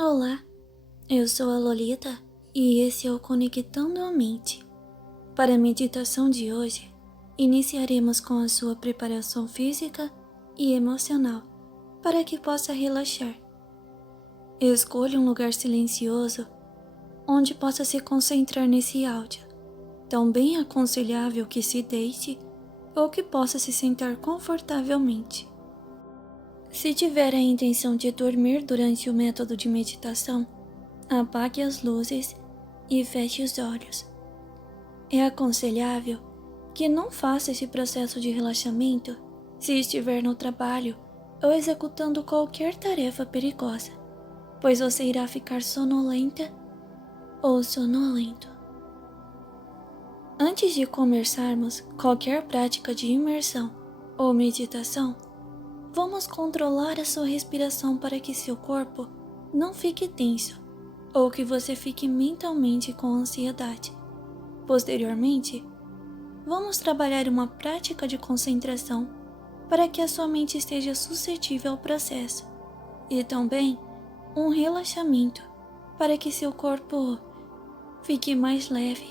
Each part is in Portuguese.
Olá, eu sou a Lolita e esse é o Conectando a Mente. Para a meditação de hoje, iniciaremos com a sua preparação física e emocional para que possa relaxar. Escolha um lugar silencioso onde possa se concentrar nesse áudio, tão bem aconselhável que se deite ou que possa se sentar confortavelmente. Se tiver a intenção de dormir durante o método de meditação, apague as luzes e feche os olhos. É aconselhável que não faça esse processo de relaxamento se estiver no trabalho ou executando qualquer tarefa perigosa, pois você irá ficar sonolenta ou sonolento. Antes de começarmos qualquer prática de imersão ou meditação, vamos controlar a sua respiração para que seu corpo não fique tenso ou que você fique mentalmente com ansiedade. Posteriormente, vamos trabalhar uma prática de concentração para que a sua mente esteja suscetível ao processo e também um relaxamento para que seu corpo fique mais leve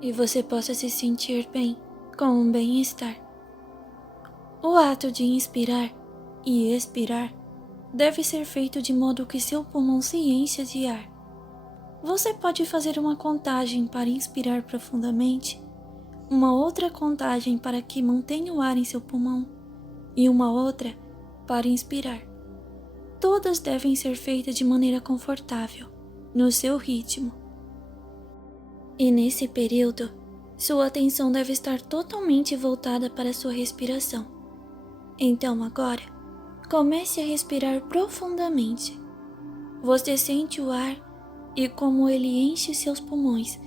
e você possa se sentir bem com um bem-estar. O ato de inspirar e expirar deve ser feito de modo que seu pulmão se encha de ar. Você pode fazer uma contagem para inspirar profundamente, uma outra contagem para que mantenha o ar em seu pulmão e uma outra para inspirar. Todas devem ser feitas de maneira confortável, no seu ritmo. E nesse período, sua atenção deve estar totalmente voltada para a sua respiração. Então agora, comece a respirar profundamente. Você sente o ar e como ele enche seus pulmões,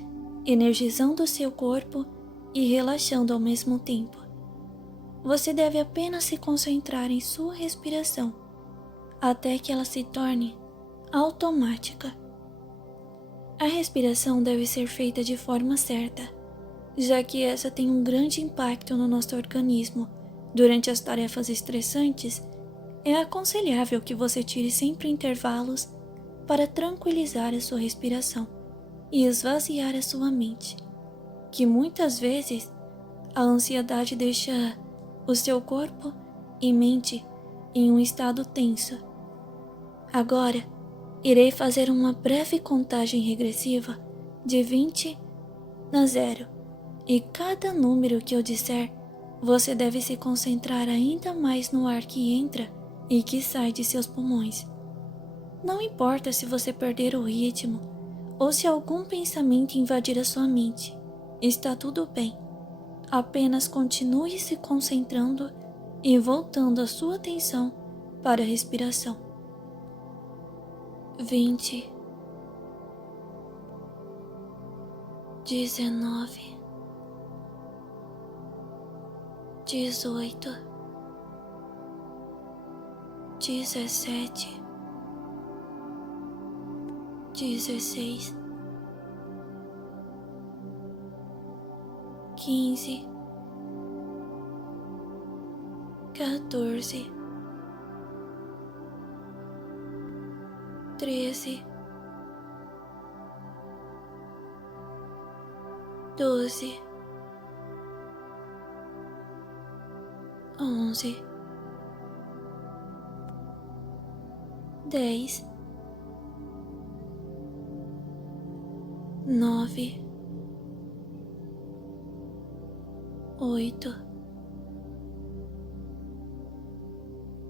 energizando seu corpo e relaxando ao mesmo tempo. Você deve apenas se concentrar em sua respiração, até que ela se torne automática. A respiração deve ser feita de forma certa, já que essa tem um grande impacto no nosso organismo. Durante as tarefas estressantes, é aconselhável que você tire sempre intervalos para tranquilizar a sua respiração e esvaziar a sua mente, que muitas vezes a ansiedade deixa o seu corpo e mente em um estado tenso. Agora, irei fazer uma breve contagem regressiva de 20 a 0 e cada número que eu disser, você deve se concentrar ainda mais no ar que entra e que sai de seus pulmões. Não importa se você perder o ritmo ou se algum pensamento invadir a sua mente, está tudo bem. Apenas continue se concentrando e voltando a sua atenção para a respiração. 20, 19, 18, 17, 16, 15, 14, 13, 12, 11, 10, 9, 8,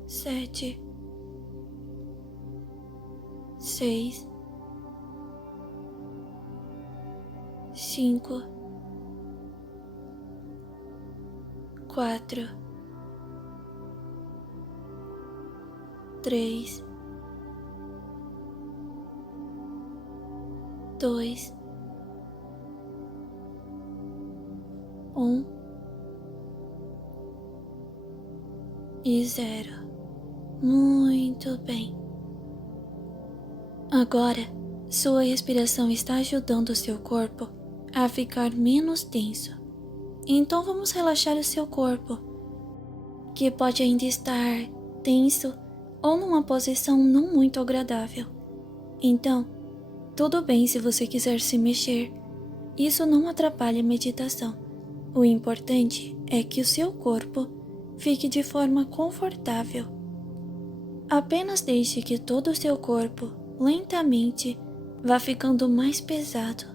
7, 6, 5, 4, 3, 2, 1 e 0. Muito bem. Agora, sua respiração está ajudando o seu corpo a ficar menos tenso. Então vamos relaxar o seu corpo, que pode ainda estar tenso ou numa posição não muito agradável. Então, tudo bem se você quiser se mexer. Isso não atrapalha a meditação. O importante é que o seu corpo fique de forma confortável. Apenas deixe que todo o seu corpo, lentamente, vá ficando mais pesado.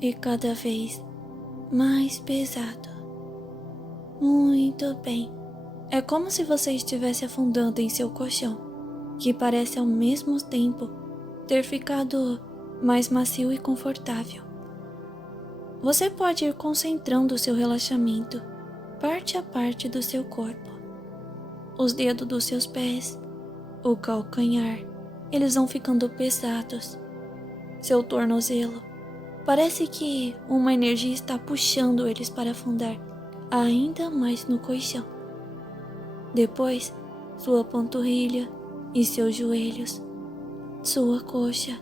E cada vez mais pesado. Muito bem. É como se você estivesse afundando em seu colchão, que parece ao mesmo tempo ter ficado mais macio e confortável. Você pode ir concentrando o seu relaxamento, parte a parte do seu corpo. Os dedos dos seus pés, o calcanhar, eles vão ficando pesados. Seu tornozelo, parece que uma energia está puxando eles para afundar ainda mais no colchão. Depois, sua panturrilha e seus joelhos, sua coxa,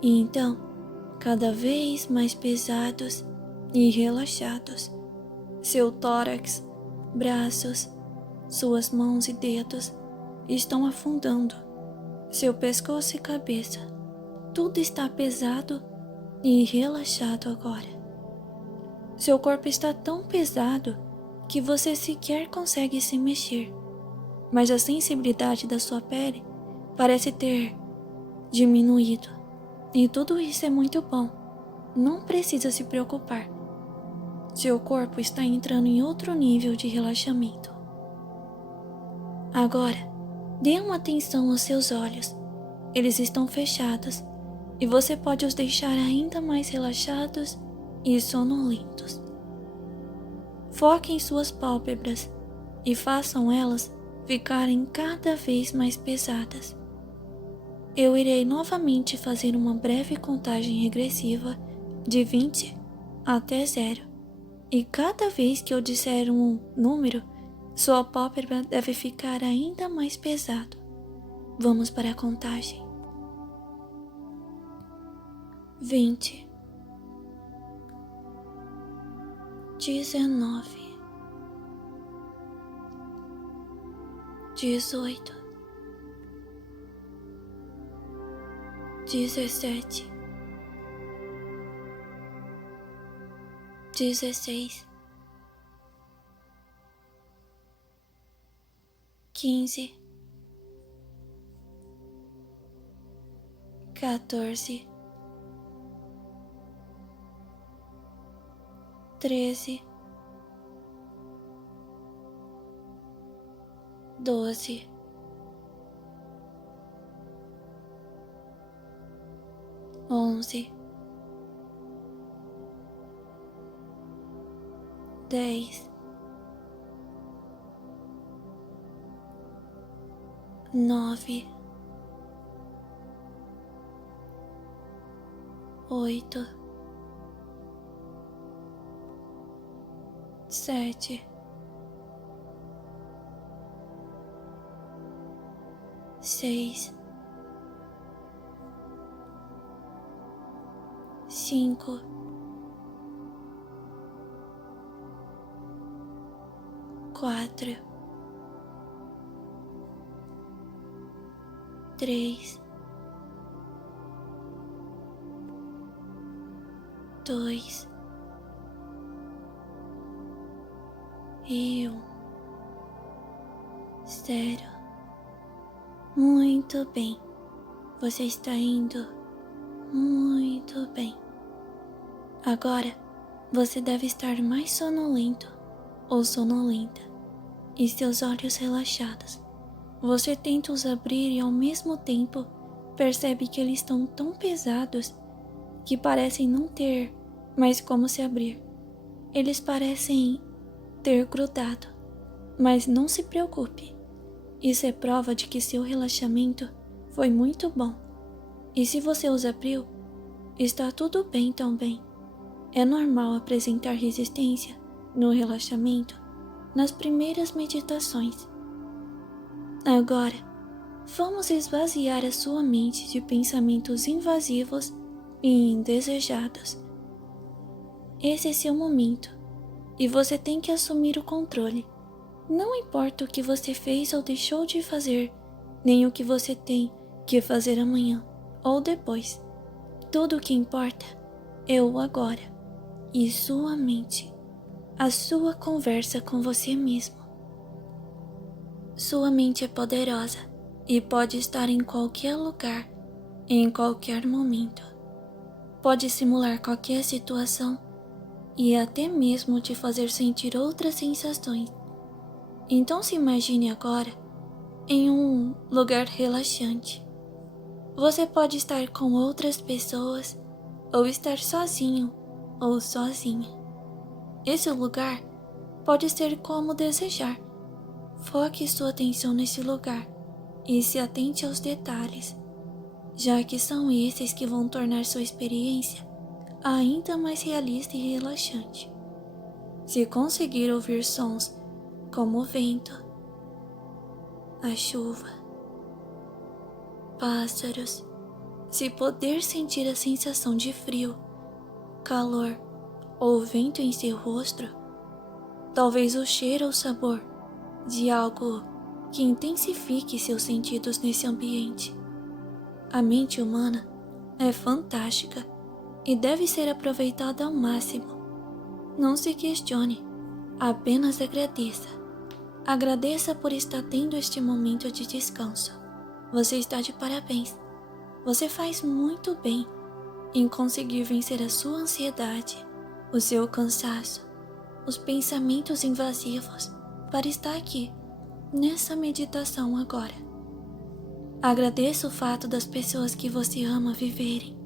e então, cada vez mais pesados e relaxados, seu tórax, braços, suas mãos e dedos estão afundando, seu pescoço e cabeça, tudo está pesado e relaxado agora. Seu corpo está tão pesado que você sequer consegue se mexer, mas a sensibilidade da sua pele parece ter diminuído, e tudo isso é muito bom. Não precisa se preocupar. Seu corpo está entrando em outro nível de relaxamento. Agora, dê uma atenção aos seus olhos. Eles estão fechados e você pode os deixar ainda mais relaxados e sonolentos. Foque em suas pálpebras e façam elas ficarem cada vez mais pesadas. Eu irei novamente fazer uma breve contagem regressiva de 20 até 0, e cada vez que eu disser um número, sua pálpebra deve ficar ainda mais pesado. Vamos para a contagem. 20, 19, 18, 17, 16, 15, 14, 13, 12, 11, 10, 9, 8, 7, 6, 5, 4, 3, 2 e 1. 0. Muito bem. Você está indo muito bem. Agora, você deve estar mais sonolento ou sonolenta e seus olhos relaxados. Você tenta os abrir e ao mesmo tempo percebe que eles estão tão pesados que parecem não ter mais como se abrir. Eles parecem ter grudado, mas não se preocupe. Isso é prova de que seu relaxamento foi muito bom. E se você os abriu, está tudo bem também. É normal apresentar resistência no relaxamento nas primeiras meditações. Agora, vamos esvaziar a sua mente de pensamentos invasivos e indesejados. Esse é seu momento e você tem que assumir o controle. Não importa o que você fez ou deixou de fazer, nem o que você tem que fazer amanhã ou depois. Tudo o que importa é o agora e sua mente, a sua conversa com você mesmo. Sua mente é poderosa e pode estar em qualquer lugar, em qualquer momento. Pode simular qualquer situação e até mesmo te fazer sentir outras sensações. Então se imagine agora em um lugar relaxante. Você pode estar com outras pessoas ou estar sozinho ou sozinha. Esse lugar pode ser como desejar. Foque sua atenção nesse lugar e se atente aos detalhes, já que são esses que vão tornar sua experiência ainda mais realista e relaxante. Se conseguir ouvir sons como o vento, a chuva, pássaros, se poder sentir a sensação de frio, calor ou vento em seu rosto, talvez o cheiro ou sabor de algo que intensifique seus sentidos nesse ambiente. A mente humana é fantástica e deve ser aproveitada ao máximo. Não se questione, apenas agradeça. Agradeça por estar tendo este momento de descanso. Você está de parabéns. Você faz muito bem em conseguir vencer a sua ansiedade, o seu cansaço, os pensamentos invasivos para estar aqui, nessa meditação agora. Agradeça o fato das pessoas que você ama viverem.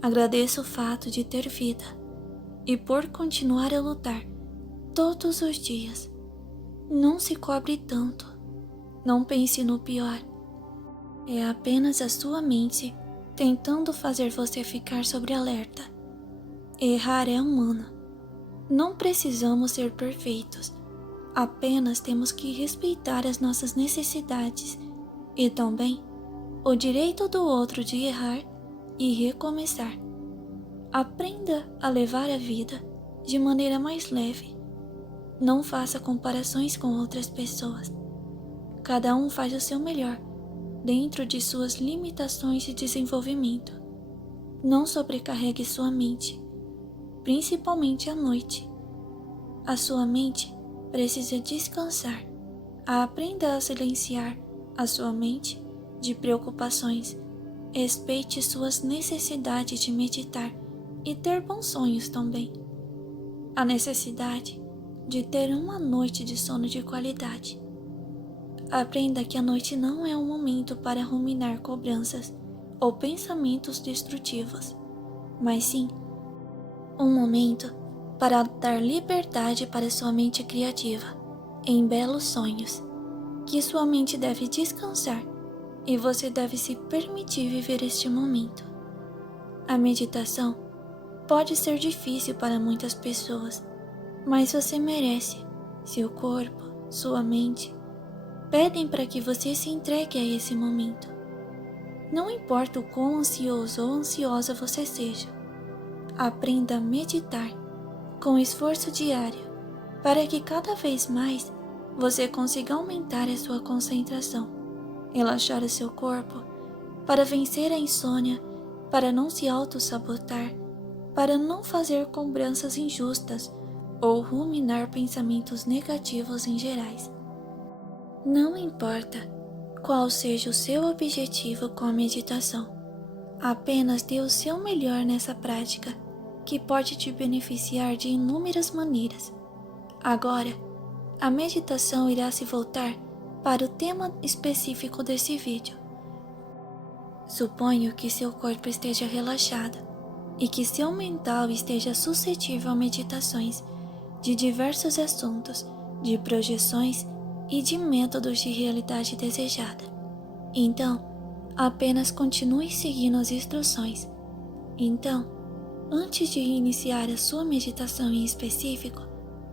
Agradeça o fato de ter vida e por continuar a lutar todos os dias. Não se cobre tanto. Não pense no pior. É apenas a sua mente tentando fazer você ficar sobre alerta. Errar é humano. Não precisamos ser perfeitos. Apenas temos que respeitar as nossas necessidades e também o direito do outro de errar e recomeçar. Aprenda a levar a vida de maneira mais leve. Não faça comparações com outras pessoas. Cada um faz o seu melhor dentro de suas limitações de desenvolvimento. Não sobrecarregue sua mente, principalmente à noite. A sua mente precisa descansar. Aprenda a silenciar a sua mente de preocupações. Respeite suas necessidades de meditar e ter bons sonhos também. A necessidade de ter uma noite de sono de qualidade. Aprenda que a noite não é um momento para ruminar cobranças ou pensamentos destrutivos, mas sim um momento para dar liberdade para sua mente criativa em belos sonhos, que sua mente deve descansar e você deve se permitir viver este momento. A meditação pode ser difícil para muitas pessoas, mas você merece. Seu corpo, sua mente pedem para que você se entregue a esse momento. Não importa o quão ansioso ou ansiosa você seja, aprenda a meditar com esforço diário para que cada vez mais você consiga aumentar a sua concentração, relaxar o seu corpo, para vencer a insônia, para não se auto-sabotar, para não fazer cobranças injustas ou ruminar pensamentos negativos em gerais. Não importa qual seja o seu objetivo com a meditação, apenas dê o seu melhor nessa prática, que pode te beneficiar de inúmeras maneiras. Agora, a meditação irá se voltar para o tema específico desse vídeo. Suponho que seu corpo esteja relaxado e que seu mental esteja suscetível a meditações de diversos assuntos, de projeções e de métodos de realidade desejada. Então, apenas continue seguindo as instruções. Então, antes de iniciar a sua meditação em específico,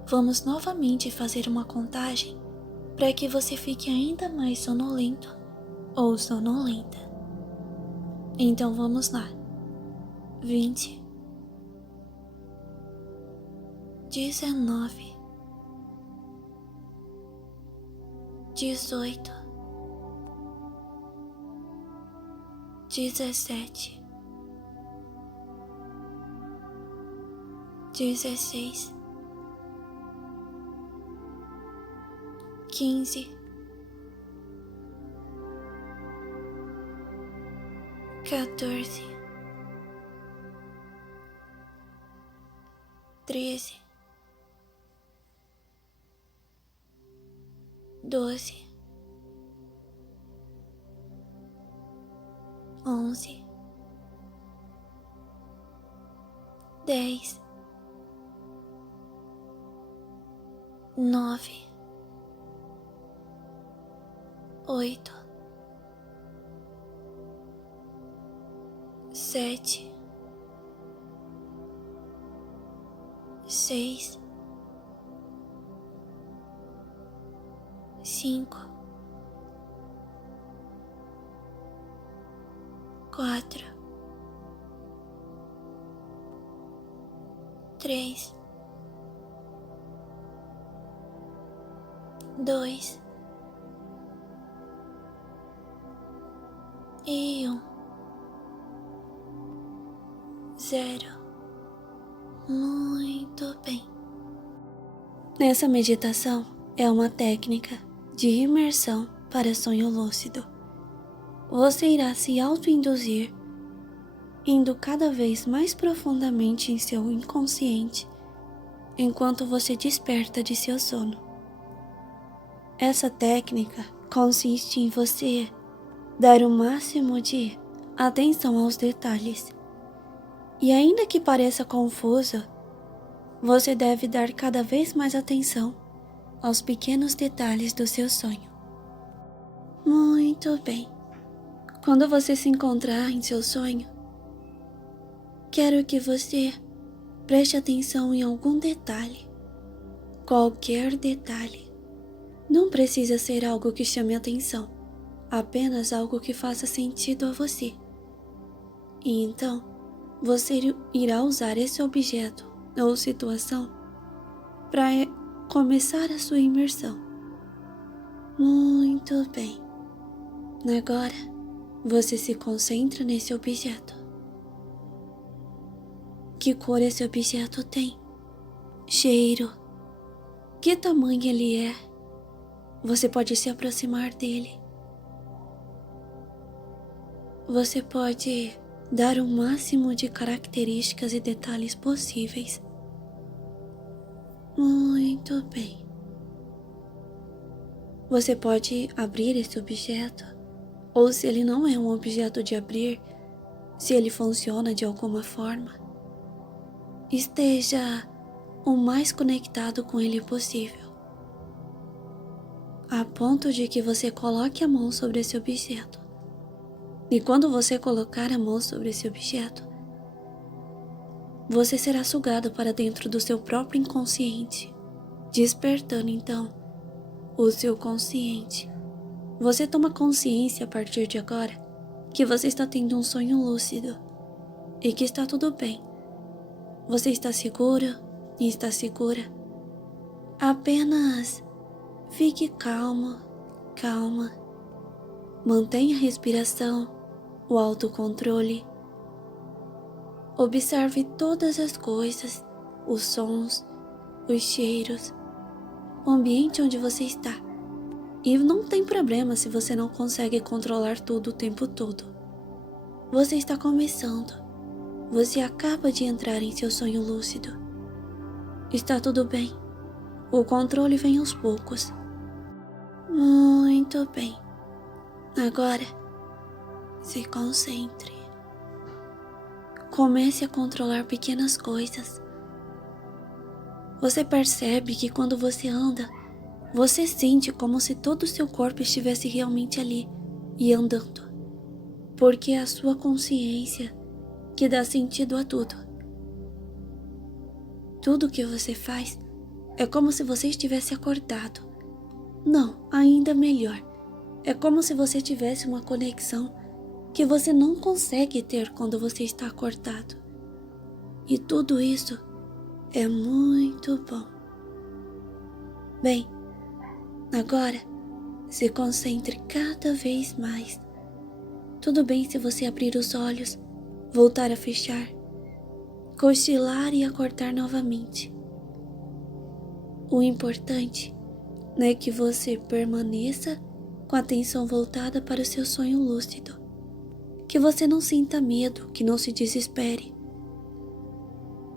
vamos novamente fazer uma contagem para que você fique ainda mais sonolento ou sonolenta. Então vamos lá. 20, 19, 18, 17, 16, 15, 14, 13, 12, 11, 10, 9, 8, 7, 6, 5, 4, 3, 2 e 1, 0. Muito bem. Nessa meditação é uma técnica de imersão para sonho lúcido. Você irá se auto-induzir, indo cada vez mais profundamente em seu inconsciente, enquanto você desperta de seu sono. Essa técnica consiste em você dar o máximo de atenção aos detalhes. E ainda que pareça confuso, você deve dar cada vez mais atenção aos pequenos detalhes do seu sonho. Muito bem. Quando você se encontrar em seu sonho, quero que você preste atenção em algum detalhe. Qualquer detalhe. Não precisa ser algo que chame atenção, apenas algo que faça sentido a você. E então, você irá usar esse objeto ou situação para começar a sua imersão. Muito bem. Agora, você se concentra nesse objeto. Que cor esse objeto tem? Cheiro? Que tamanho ele é? Você pode se aproximar dele. Você pode dar o máximo de características e detalhes possíveis. Muito bem. Você pode abrir esse objeto, ou se ele não é um objeto de abrir, se ele funciona de alguma forma, esteja o mais conectado com ele possível, a ponto de que você coloque a mão sobre esse objeto. E quando você colocar a mão sobre esse objeto, você será sugado para dentro do seu próprio inconsciente, despertando então o seu consciente. Você toma consciência a partir de agora que você está tendo um sonho lúcido e que está tudo bem. Você está seguro e está segura. Apenas fique calmo, calma. Mantenha a respiração, o autocontrole. Observe todas as coisas, os sons, os cheiros, o ambiente onde você está. E não tem problema se você não consegue controlar tudo o tempo todo. Você está começando. Você acaba de entrar em seu sonho lúcido. Está tudo bem. O controle vem aos poucos. Muito bem. Agora, se concentre. Comece a controlar pequenas coisas. Você percebe que quando você anda, você sente como se todo o seu corpo estivesse realmente ali e andando. Porque é a sua consciência que dá sentido a tudo. Tudo que você faz é como se você estivesse acordado. Não, ainda melhor. É como se você tivesse uma conexão que você não consegue ter quando você está acordado. E tudo isso é muito bom. Bem, agora se concentre cada vez mais Tudo bem se você abrir os olhos, voltar a fechar, cochilar e acordar novamente. O importante é que você permaneça com a atenção voltada para o seu sonho lúcido. Que você não sinta medo, que não se desespere.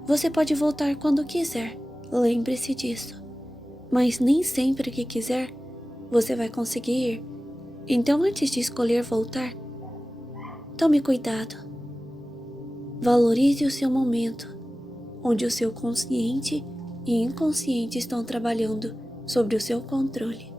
Você pode voltar quando quiser, lembre-se disso. Mas nem sempre que quiser, você vai conseguir ir. Então, antes de escolher voltar, tome cuidado. Valorize o seu momento, onde o seu consciente e inconsciente estão trabalhando sobre o seu controle.